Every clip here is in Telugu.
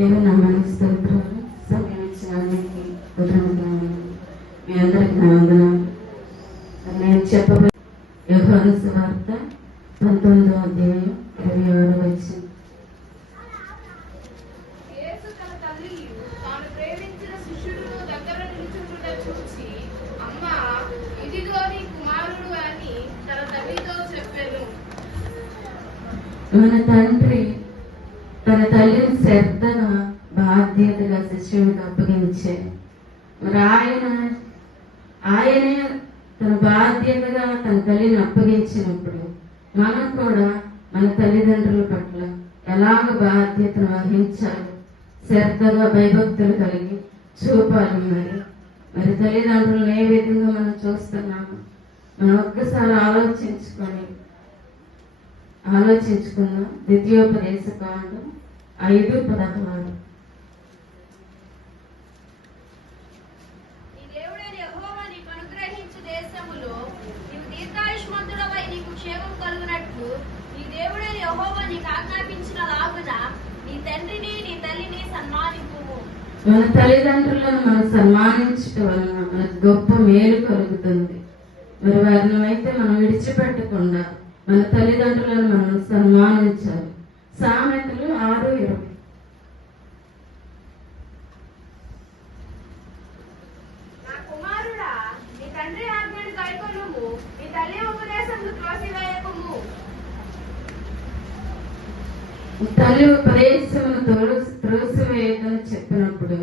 దేవుని నామానికి స్తోత్రాలు. సమయం ఇచ్చినందుకు కృతజ్ఞతలు. మీ అందరికి నా వందనాలు. నేను చెప్పబోయే యోహాను సువార్త 19వ అధ్యాయం 26వ వచనం. యేసు తన తల్లియు తాను ప్రేమించిన శిష్యుడును దగ్గర నిలుచుండుట చూసి, అమ్మా, ఇదిగో నీ కుమారుడు అని తన తల్లితో చెప్పెను. మన తండ్రి తన తల్లిని శ్రద్ధగా బాధ్యతగా శిష్యునికి అప్పగించే మరి ఆయనే తన బాధ్యతగా తన తల్లిని అప్పగించినప్పుడు మనం కూడా మన తల్లిదండ్రుల పట్ల ఎలాగ బాధ్యతను వహించాలి, శ్రద్ధగా భయభక్తులు కలిగి చూపాలి. మరి తల్లిదండ్రులను ఏ విధంగా మనం చూస్తున్నాము మనం ఒక్కసారి ఆలోచించుకుందాం. ద్వితీయోపదేశ కాండం 5:16. నీ దేవుడైన యెహోవా నీకు అనుగ్రహించు దేశములో నీవు దీర్ఘాయుష్మంతుడవై నీకు క్షేమం కలుగునట్లు నీ దేవుడైన యెహోవా నీకు ఆజ్ఞాపించిన లాగున నీ తండ్రిని నీ తల్లిని సన్మానింపుము. మన తల్లిదండ్రులను మనం సన్మానించడం వలన మనకు గొప్ప మేలు కలుగుతుంది. మరి వారిని అయితే మనం విడిచిపెట్టకుండా మన తల్లిదండ్రులను మనం సన్మానించాలి. సామెతలు 6:20. నా కుమారుడా, నీ తండ్రి ఆజ్ఞను కైకొనుము, నీ తల్లి ఉపదేశమును త్రోసివేయకుము. తల్లి ఉపదేశమును త్రోసివేయదని చెప్పినప్పుడు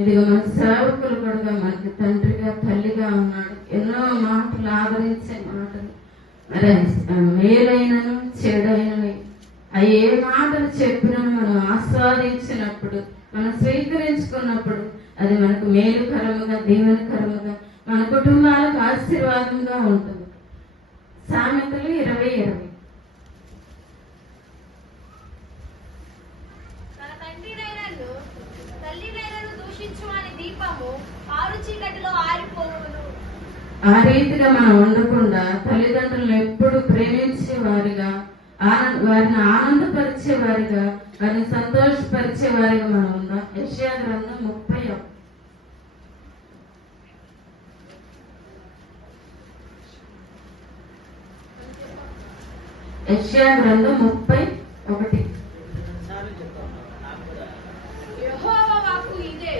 ఇదిగో మన సేవకులు కూడా మనకి తండ్రిగా తల్లిగా ఉన్నాడు. ఎన్నో మాటలు ఆదరించే మాటలు, మరి మేలైనను చెడైనవి అవి ఏ మాటలు చెప్పినా మనం ఆస్వాదించినప్పుడు మనం స్వీకరించుకున్నప్పుడు అది మనకు మేలుకరముగా దీవెనకరముగా మన కుటుంబాలకు ఆశీర్వాదంగా ఉంటుంది. సామెతలు 20:20. తన తండ్రినైనను తల్లినైనను దూషించు వాని దీపము ఆరు చీకటిలో ఆరిపోవును. ఆ రీతిగా మనం ఉండకుండా తల్లిదండ్రులను ఎప్పుడు ప్రేమించే వారిగా, వారిని ఆనందపరిచే వారిగా, వారిని సంతోషపరిచే వారిగా మనం ఉందాం. యెషయా గ్రంథం 30. యెషయా గ్రంథం 30:1. యెహోవా వాక్కు ఇదే,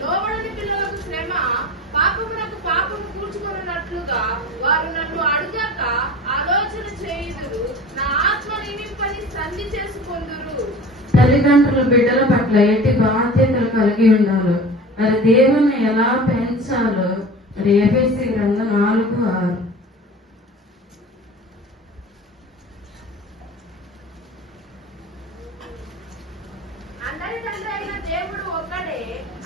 లోబడని పిల్లలకు శ్రమ, పాపమునకు పాపము కూర్చుకొనున్నట్లుగా వారు నన్ను అడుగక ఆలోచన చేయుదురు, నా ఆత్మ నినింపని సంధి చేసుకొందురు. తల్లిదండ్రులు బిడ్డల పట్ల ఎట్టి బాధ్యతలు కలిగి ఉండాలో, మరి దేవుని ఎలా పెంచాలో మరి ఎఫెసీ గ్రంథం 4:6. అందరి తండ్రి అయిన దేవుడు ఒక్కడే,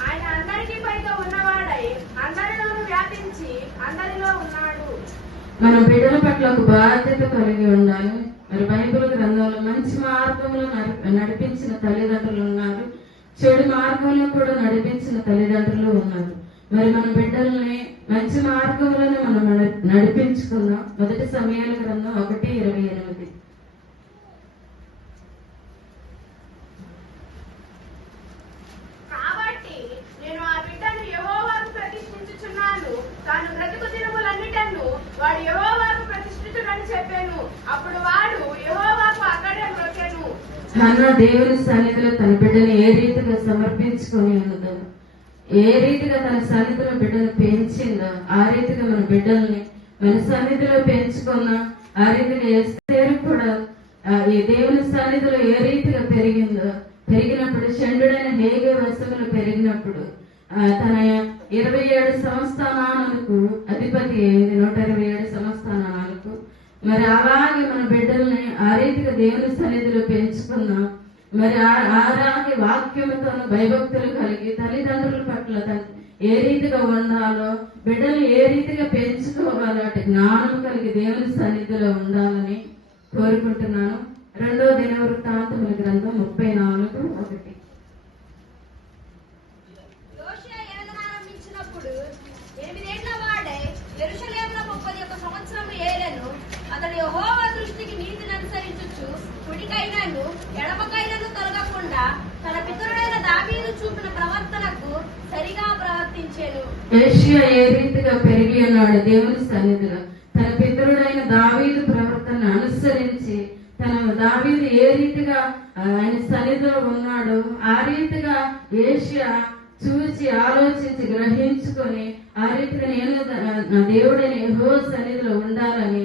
ఆయన అందరికీ పైగా ఉన్నవాడై అందరిలోనూ వ్యాపించి అందరిలో ఉన్నాడు. మన బిడ్డల పట్ల ఒక బాధ్యత కలిగి ఉండాలి. మరి బైబిల్ గ్రంథంలో మంచి మార్గంలో నడిపించిన తల్లిదండ్రులు ఉన్నారు, చెడు మార్గంలో కూడా నడిపించిన తల్లిదండ్రులు ఉన్నారు. మరి మన బిడ్డల్ని మంచి మార్గంలోనే మనం నడిపించుకుందాం. 1 సమూయేలు గ్రంథం 1:28. కాబట్టి నేను ఆ బిడ్డను యెహోవాకు ప్రతిష్ఠించుచున్నాను, తాను బ్రతుకు దినములన్నిటను వాడు యెహోవాకు ప్రతిష్ఠితుడని చెప్పాను. అప్పుడు వాడు యెహోవాకు అక్కడే మ్రొక్కెను. హన్నా దేవుని సన్నిధిలో తన బిడ్డని ఏ రీతిగా సమర్పించుకొని ఉన్నదో, ఏ రీతిగా తన సన్నిధిలో బిడ్డను పెంచిందో ఆ రీతిగా మన బిడ్డల్ని మన సన్నిధిలో పెంచుకున్నా. ఆ రీతిగా ఎస్తేరు కూడా ఈ దేవుని సన్నిధిలో ఏ రీతిగా పెరిగినప్పుడు చండుడైన హేగే వశములు పెరిగినప్పుడు తన 27 సంస్థానాలకు అధిపతి అయింది. 127 సంస్థానాలకు. మరి అలాగే మన బిడ్డల్ని ఆ రీతిగా దేవుని సన్నిధిలో పెంచుకున్నాం. మరి అలాగే వాక్యముతోను భయభక్తులు కలిగి తల్లిదండ్రుల పట్ల ఏ రీతిగా ఉండాలో, బిడ్డలు ఏ రీతిగా పెంచుకోవాలో అటు జ్ఞానం కలిగి దేవుని సన్నిధిలో ఉండాలని కోరుకుంటున్నాను. 2వ దినవృత్తాంతముల గ్రంథం 34:1. యోషియా ఏలనారంభించినప్పుడు 8 ఏళ్ల వాడై యెరూషలేములో 31 సంవత్సరము ఏలెను. అతడు యెహోవా దృష్టికి నీతిని అనుసరించుచు కుడికైనను ఎడమకైనను తొలగకుండా తన పితరుడైన దావీదు యోషియా ఏ రీతిగా పెరిగి ఉన్నాడు దేవుని సన్నిధిలో, తన పితరుడైన దావీదు ప్రవర్తన అనుసరించి దావీదు ఏ రీతిగా ఆయన సన్నిధిలో ఉన్నాడో ఆ రీతిగా యోషియా చూచి ఆలోచించి గ్రహించుకొని ఆ రీతిగా నేను నా దేవుడైన యెహోవా సన్నిధిలో ఉండాలని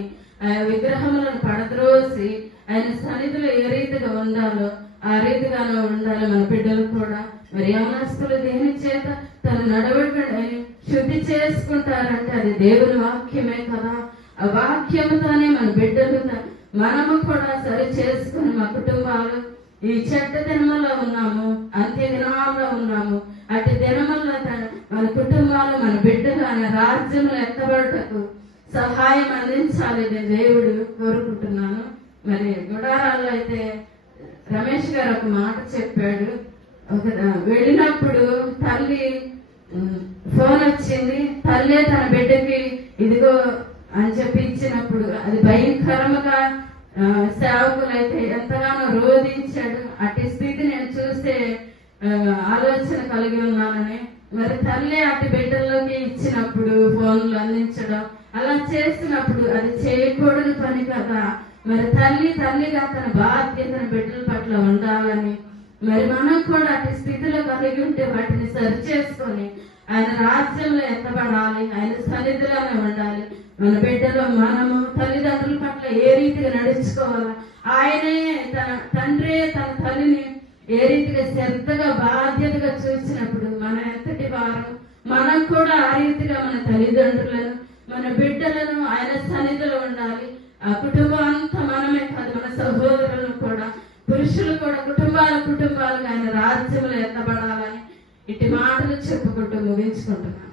విగ్రహములను పడద్రోసి ఆయన సన్నిధిలో ఏ రీతిగా ఉండాలో ఆ రీతిగానే ఉండాలి మన బిడ్డలు కూడా. మరి యవనస్తులు దేని చేత తన నడవడిని శుద్ధి చేసుకుంటారంటే అది దేవుని వాక్యమే కదా. ఆ వాక్యముతోనే మన బిడ్డలు మనము కూడా సరి చేసుకుని మా కుటుంబాలు ఈ చెడ్డ దినములో ఉన్నాము, అంత్య దినాల్లో ఉన్నాము. అటు దినముల్లో మన కుటుంబాలు మన బిడ్డలు అనే రాజ్యంలో ఎత్తబడటకు సహాయం అందించాలి దేవుడు కోరుకుంటున్నాను. మరి గుడారాల్లో అయితే రమేష్ గారు ఒక మాట చెప్పాడు. వెళ్ళినప్పుడు తల్లి ఫోన్ వచ్చింది, తల్లే తన బిడ్డకి ఇదిగో అని చెప్పి ఇచ్చినప్పుడు అది భయంకరముగా సేవకులైతే ఎంతగానో రోధించాడు. అటు స్థితి నేను చూసే ఆలోచన కలిగి ఉన్నానని. మరి తల్లి అటు బిడ్డల్లోకి ఇచ్చినప్పుడు ఫోన్లు అందించడం అలా చేసినప్పుడు అది చేయకూడని పని కదా. మరి తల్లిగా తన బాధ్యతను బిడ్డల పట్ల ఉండాలని, మరి మనం కూడా అటు స్థితిలో కలిగి ఉంటే వాటిని సరి చేసుకొని ఆయన రాజ్యంలో ఎత్తబడాలి, ఆయన సన్నిధిలోనే ఉండాలి. మన బిడ్డలో మనము తల్లిదండ్రుల పట్ల ఏ రీతిగా నడుచుకోవాలా, ఆయనే తండ్రి తన తల్లిని ఏ రీతిగా శ్రద్ధగా బాధ్యతగా చూసినప్పుడు మన ఎంతటి వారు మనం కూడా ఆ రీతిగా మన తల్లిదండ్రులను మన బిడ్డలను ఆయన సన్నిధిలో ఉండాలి. ఆ కుటుంబం అంతా మనమే కాదు, మన సహోదరులు కూడా పురుషులు కూడా కుటుంబాలుగా ఆయన రాజ్యంలో ఎత్తబడాలని ఇటు మాటలు చెప్పుకుంటూ ముగించుకుంటున్నాను.